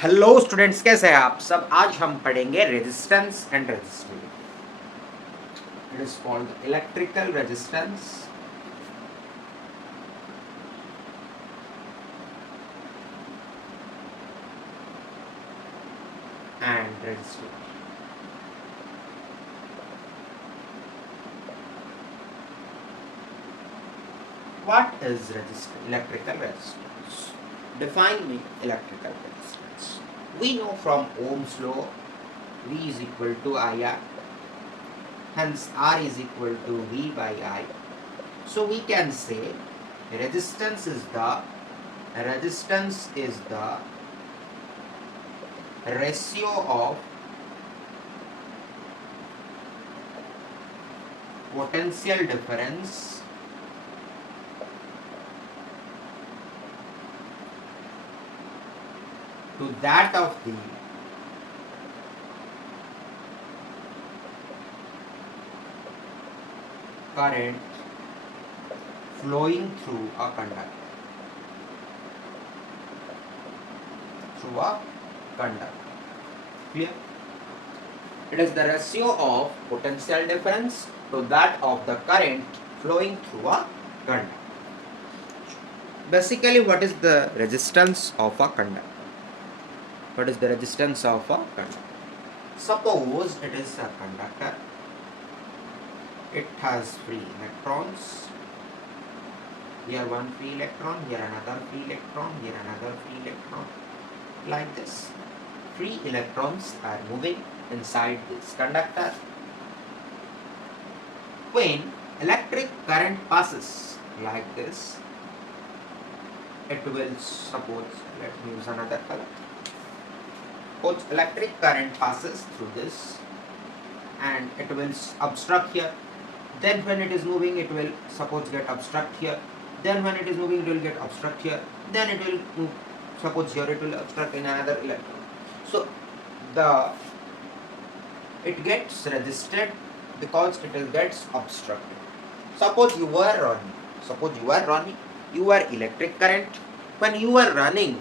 Hello students, कैसे हैं आप सब। आज हम पढ़ेंगे resistance and resistivity. It is called electrical resistance and resistivity. What is electrical resistance? Define me electrical resistance. We know from Ohm's law, V is equal to IR, hence R is equal to V by I. So we can say resistance is the ratio of potential difference to that of the current flowing through a conductor. Clear? It is the ratio of potential difference to that of the current flowing through a conductor. Basically, what is the resistance of a conductor? What is the resistance of a conductor? Suppose it is a conductor. It has free electrons. Here one free electron, here another free electron, here another free electron. Like this. Free electrons are moving inside this conductor. When electric current passes like this, it will, suppose, let me use another color. Suppose electric current passes through this and it will obstruct here. Then when it is moving, it will, suppose, get obstruct here. Then when it is moving, it will get obstruct here. Then it will move, suppose here it will obstruct in another electron. So it gets resisted because it will gets obstructed. Suppose you are running, you are electric current. When you are running,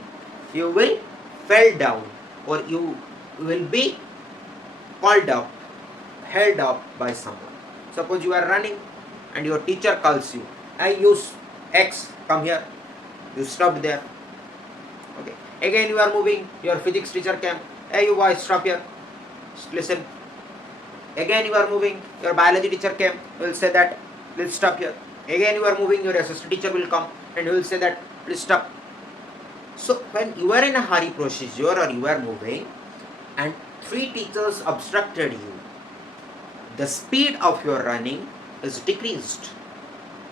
you will fell down or you will be held up by someone. Suppose you are running and your teacher calls you. I use X, come here. You stopped there. Okay. Again you are moving, your physics teacher came. Hey you boys, stop here. Listen. Again you are moving, your biology teacher came. Will say that, please stop here. Again you are moving, your assistant teacher will come and will say that, please stop. So when you are in a hurry procedure or you are moving and three teachers obstructed you, the speed of your running is decreased,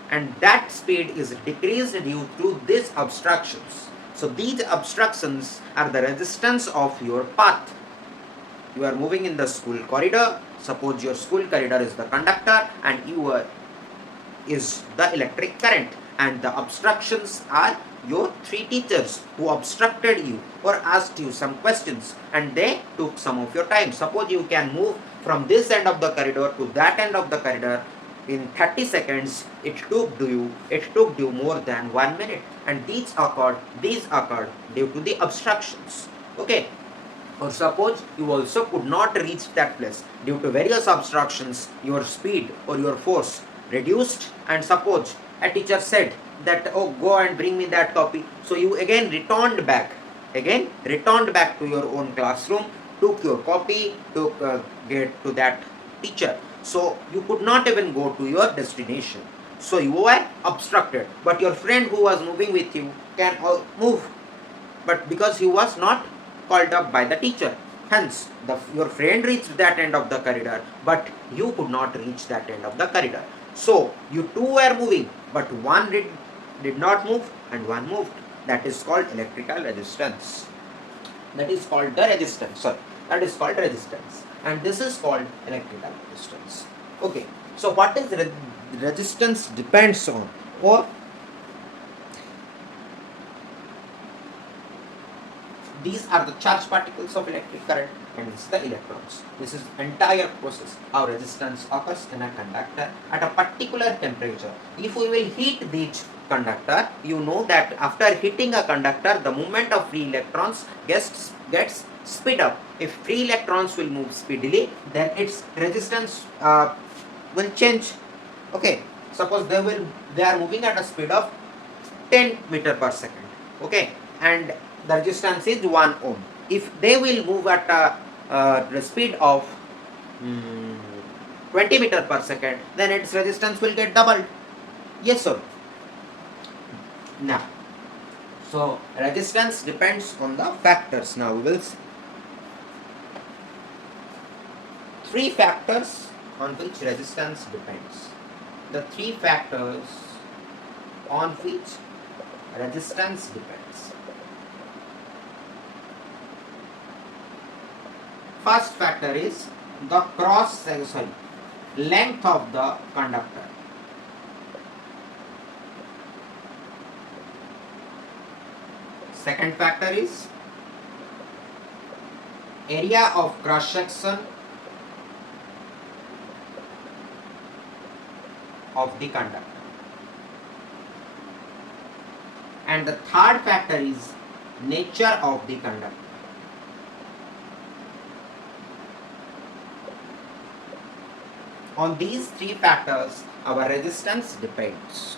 and that speed is decreased due to these obstructions. So these obstructions are the resistance of your path. You are moving in the school corridor. Suppose your school corridor is the conductor and you is the electric current, and the obstructions are your three teachers who obstructed you or asked you some questions and they took some of your time. Suppose you can move from this end of the corridor to that end of the corridor in 30 seconds. It took you more than 1 minute, and these occurred due to the obstructions. Okay. Or suppose you also could not reach that place due to various obstructions, your speed or your force reduced, and suppose a teacher said that, oh, go and bring me that copy. So you again returned back to your own classroom, took your copy, get to that teacher. So you could not even go to your destination. So you were obstructed, but your friend who was moving with you can move, but because he was not called up by the teacher, hence your friend reached that end of the corridor, but you could not reach that end of the corridor. So you two were moving, but one did not move and one moved. That is called electrical resistance. That is called resistance, and this is called electrical resistance. Okay, so what is resistance depends on, or these are the charged particles of electric current and this is the electrons. This is entire process how resistance occurs in a conductor at a particular temperature. If we will heat these conductor, you know that after hitting a conductor, the movement of free electrons gets speed up. If free electrons will move speedily, then its resistance will change. Okay, suppose they are moving at a speed of 10 meter per second. Okay, and the resistance is 1 ohm. If they will move at the speed of 20 meter per second, then its resistance will get doubled. Yes or no? Now, so resistance depends on the factors. Now we will see three factors on which resistance depends. The three factors on which resistance depends. First factor is the length of the conductor. Second factor is area of cross section of the conductor. And the third factor is nature of the conductor. On these three factors, our resistance depends.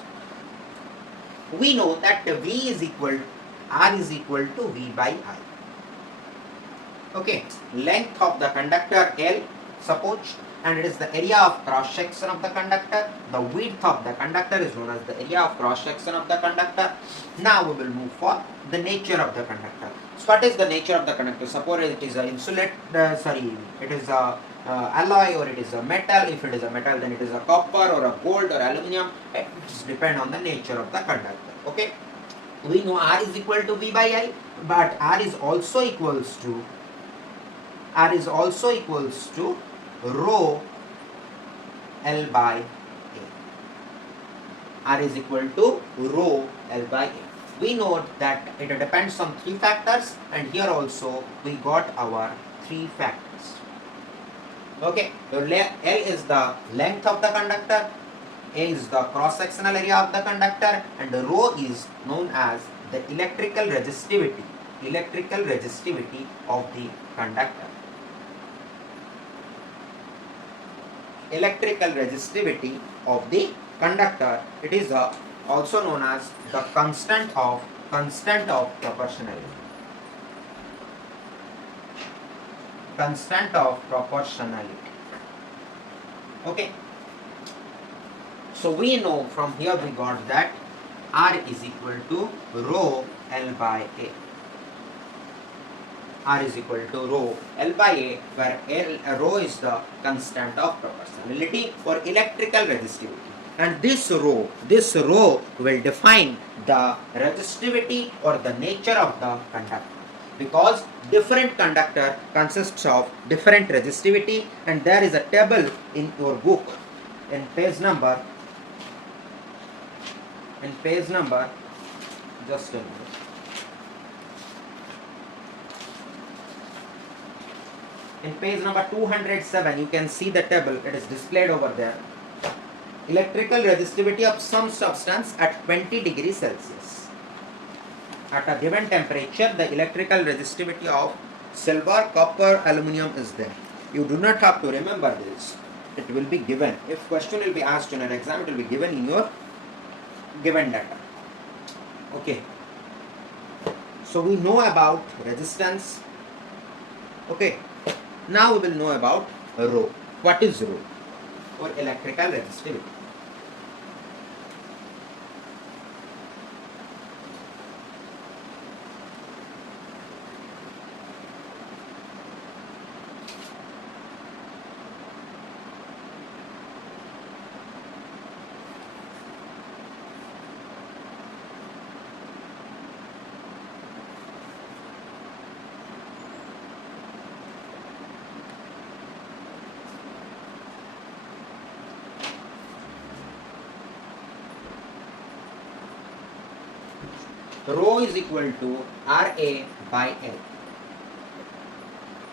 We know that R is equal to V by I. Okay, length of the conductor L, suppose, and it is the area of cross section of the conductor. The width of the conductor is known as the area of cross section of the conductor. Now we will move for the nature of the conductor. So what is the nature of the conductor? Suppose it is a it is a alloy, or it is a metal. If it is a metal, then it is a copper or a gold or aluminum. It depends on the nature of the conductor. Okay, we know R is equal to V by I, but R is also equals to rho L by A. R is equal to rho L by A. We know that it depends on three factors, and here also we got our three factors. Okay, so L is the length of the conductor, A is the cross-sectional area of the conductor, and the rho is known as the electrical resistivity of the conductor. Electrical resistivity of the conductor. It is also known as the constant of proportionality. Constant of proportionality. Okay. So we know from here we got that R is equal to rho L by A. R is equal to rho L by A, where rho is the constant of proportionality for electrical resistivity. And this rho will define the resistivity or the nature of the conductor, because different conductor consists of different resistivity, and there is a table in your book in page number just a minute. In page number 207, you can see the table. It is displayed over there. Electrical resistivity of some substance at 20 degrees Celsius. At a given temperature, the electrical resistivity of silver, copper, aluminum is there. You do not have to remember this. It will be given. If question will be asked in an exam, it will be given in your given data. Okay. So we know about resistance. Okay. Now we will know about rho. What is rho? Or electrical resistivity. Rho is equal to Ra by L.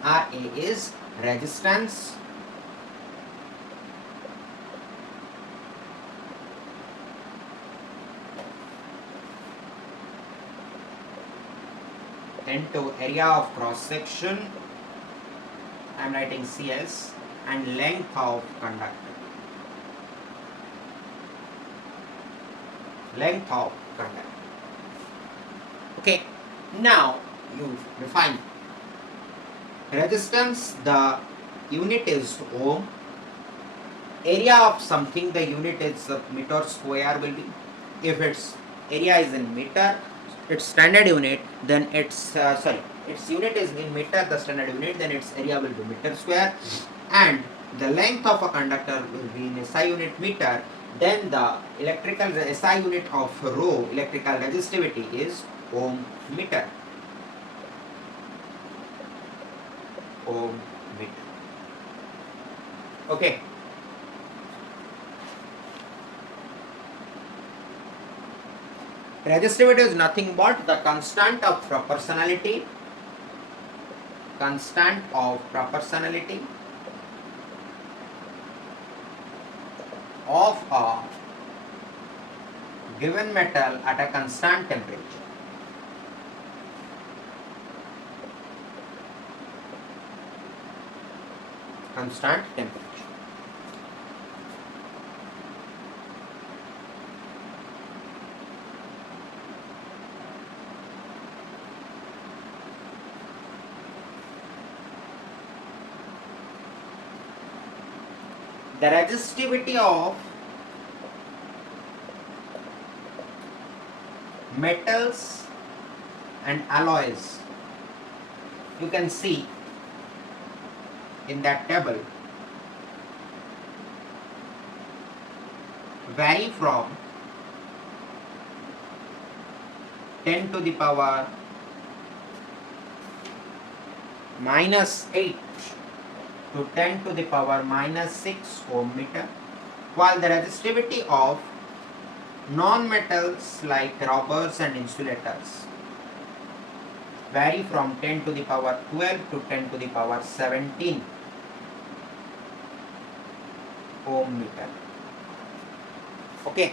Ra is resistance, into area of cross section, I am writing CS, and length of conductor. Length of conductor. Okay, now you define resistance, the unit is ohm. Area of something, the unit is meter square will be. If its area is in meter, its standard unit, then its its unit is in meter, the standard unit, then its area will be meter square, and the length of a conductor will be in SI unit meter. Then the electrical SI unit of rho, electrical resistivity, is ohm meter. Ohm meter. Okay. Resistivity is nothing but the constant of proportionality of a given metal at a constant temperature. Constant temperature. The resistivity of metals and alloys, you can see in that table, vary from 10 to the power -8 to 10 to the power -6 ohm meter, while the resistivity of non-metals like rubbers and insulators vary from 10 to the power 12 to 10 to the power 17 ohm meter. Okay.